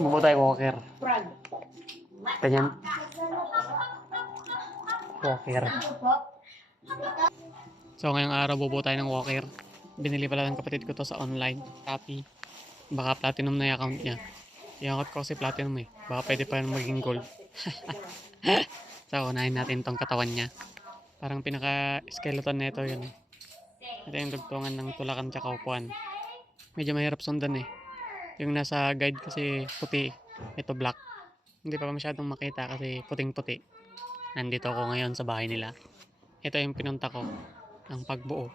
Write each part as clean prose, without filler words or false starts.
Bubo tayo walker. Ganyan. Walker. So ngayong araw bubo tayo ng walker. Binili pala ng kapatid ko to sa online. Shopee. Baka platinum na yung account niya. Yung account ko kasi platinum eh. Baka pwede pa maging gold. So unahin natin tong katawan niya. Parang pinaka-skeleton nito yun. Ito yung dugtungan ng tulakan tsaka upuan. Medyo mahirap sundan eh. Yung nasa guide kasi puti. Ito black. Hindi pa masyadong makita kasi puting-puti. Nandito ako ngayon sa bahay nila. Ito yung pinunta ko. Ang pagbuo.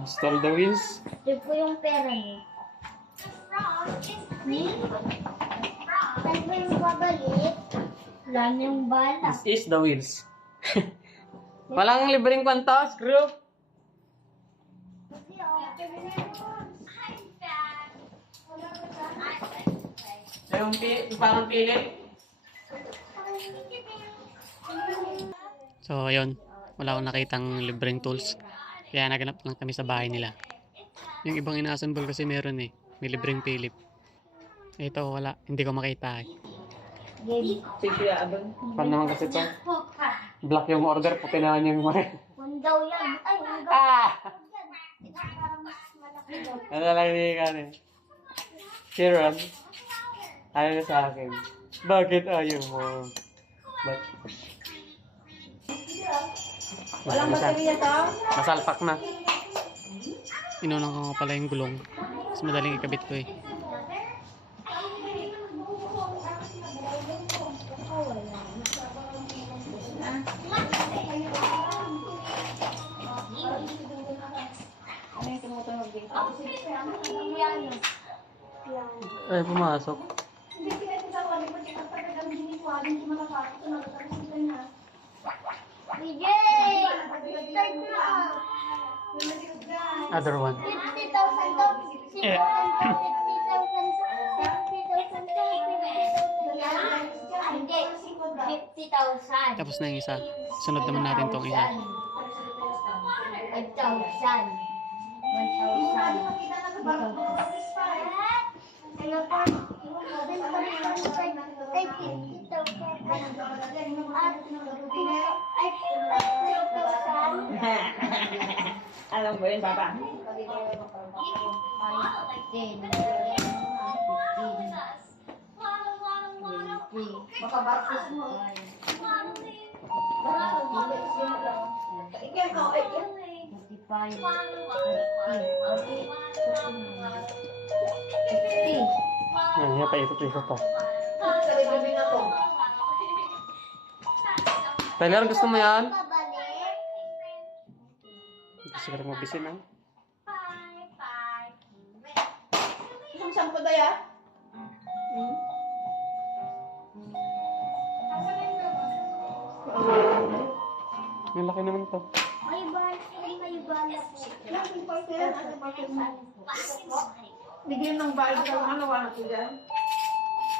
Install the wheels. Ito po yung pera niyo. Saan po yung babalik? Wala na yung bala. This is the wheels. Walang libreng kwanto, screw. Yung parang pili. So, ayun. Wala akong nakitang libreng tools. Kaya naganap lang kami sa bahay nila. Yung ibang ina-assemble kasi meron eh. May libreng Philip. Ito, wala. Hindi ko makita eh. Paano naman kasi ito? Black yung order, puti na yung mga. Mundaw yan. Ay, mundaw. Ah! Para mas malaki daw. Ano lang hindi ka rin? Sharon, ayaw na sa akin. Bakit ayaw mo? Walang baterya to? Masalpak na. Inulang ko nga pala yung gulong. Mas madaling ikabit ko eh. Ay, pumasok. DJ! Start na! Other one. 50,000 to. 50,000 Eh. to. 50,000 to. 50,000 to. Hindi. 50,000. Tapos na yung isa. Sunod naman natin tong isa. 5,000. 1,000. Ano pa? Ay, 50,000. Ay, 5,000. Alam ko yun, Papa. 10, 15, Makabasis mo. 45, 50. Yan, yan pa ikot-ikot pa. Sa libre na to. Tyler, gusto mo yan? Pabalik. Gusto ka rin mabisin ah. Isang sampo daya? Ang laki naman to. May bala po. Bigyan ng bayad ka lang, wala ko dyan.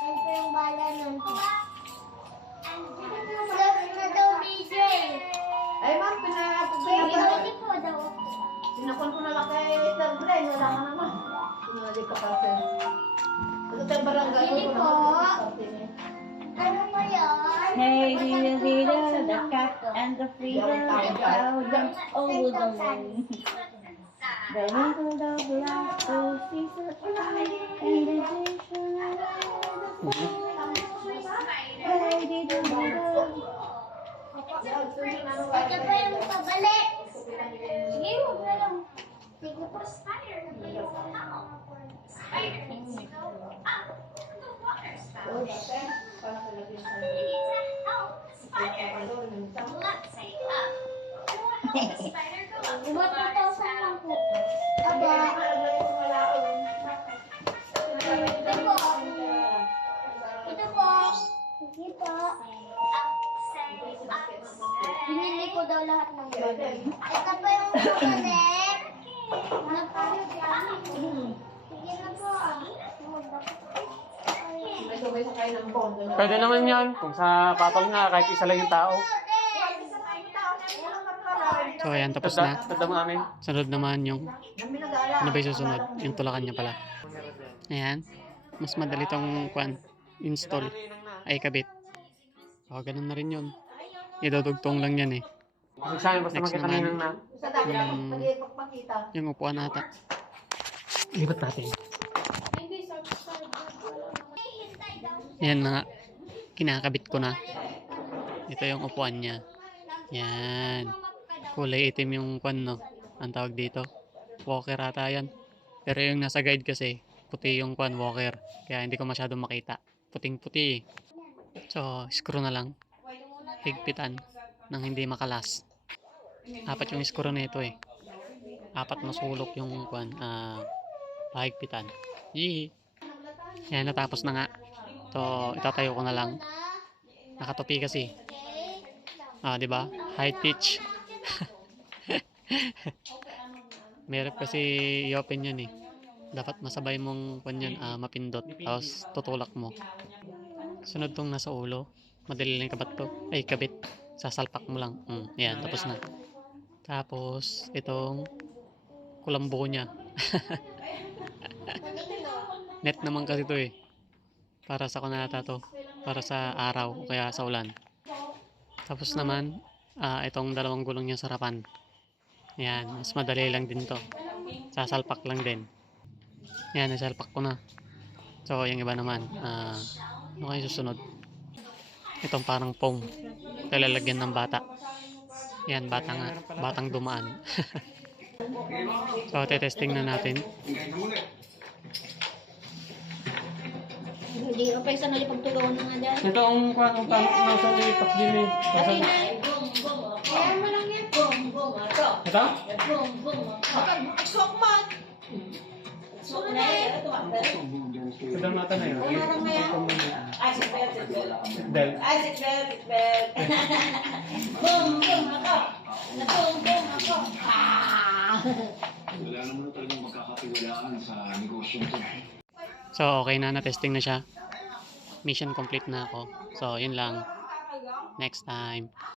Yan po yung bala nun po. Love na daw, DJ. Ay, ma'am, Pwede po daw. pinakon ko na lang kay Sir Glenn, wala ka naman. Pinali ka pa sir. Ito tayo barangay. Hindi po. Ano po yun? Hey, Rita, the cat and the freedom, the cow jumps over the moon. The little dog likes to see the light and the vision of the Hey, Rita, Ito po yung pabalik. Sige, huwag na lang. Sige po. Diba 2,000 lang po? Aba. Ito po. Ito po. Sige po. Binili ko daw lahat ng bagay. Ito pa yung pabalik. Ano pa? Sige na po. May sabay sa kayo ng bond. Pwede naman yan. Kung sa patol nga, kahit isa lang yung tao. Ito, So, ayan, tapos na. Sunod naman yung, Kami nag-aala. ano ba yung susunod? Yung tulakan niya pala. Ayan. Mas madali tong install. Ay, kabit. O, ganun na rin yun. Idudugtong lang yan eh. Next naman, Sa dati lang, Hmm. pag-ipagpakita. yung upuan nata. Lipat natin. Yan na nga. Kinakabit ko na. Ito yung upuan niya. Yan. Kulay itim yung no. Ang tawag dito. Walker ata yan. Pero yung nasa guide kasi, puti yung walker. Kaya hindi ko masyadong makita. Puting-puti eh. So, screw na lang. Higpitan nang hindi makalas. 4 yung screw nito eh. 4 na sulok yung pahigpitan. Yee! Yan, natapos na nga. So, itatayo ko na lang. Nakatupi kasi. Di ba? High pitch. Meron kasi i-open yun eh. Dapat masabay mong yun, mapindot. Tapos tutulak mo. Sunod tong nasa ulo. Madali lang kabat to. Ay, kabit. Sasalpak mo lang. Yan, tapos na. Tapos, itong kulambo niya. Net naman kasi to eh. Para sa kunata to. Para sa araw o kaya sa ulan. Tapos naman, itong dalawang gulong niya sa harapan. Yan, mas madali lang din to. Sasalpak lang din. Yan, nasalpak ko na. So, yung iba naman, ano kayo susunod? Itong parang foam. Ito lalagyan ng bata. Yan, batang dumaan. So, testing na natin. Hindi ko pa isa nalipagtulungan na nga dyan. Ito ang nasa lipak din eh. Kaya mo lang yan. Ito? Ito mata na yun. Del. So, okay na. Na-testing na siya. Mission complete na ako. So, yun lang. Next time.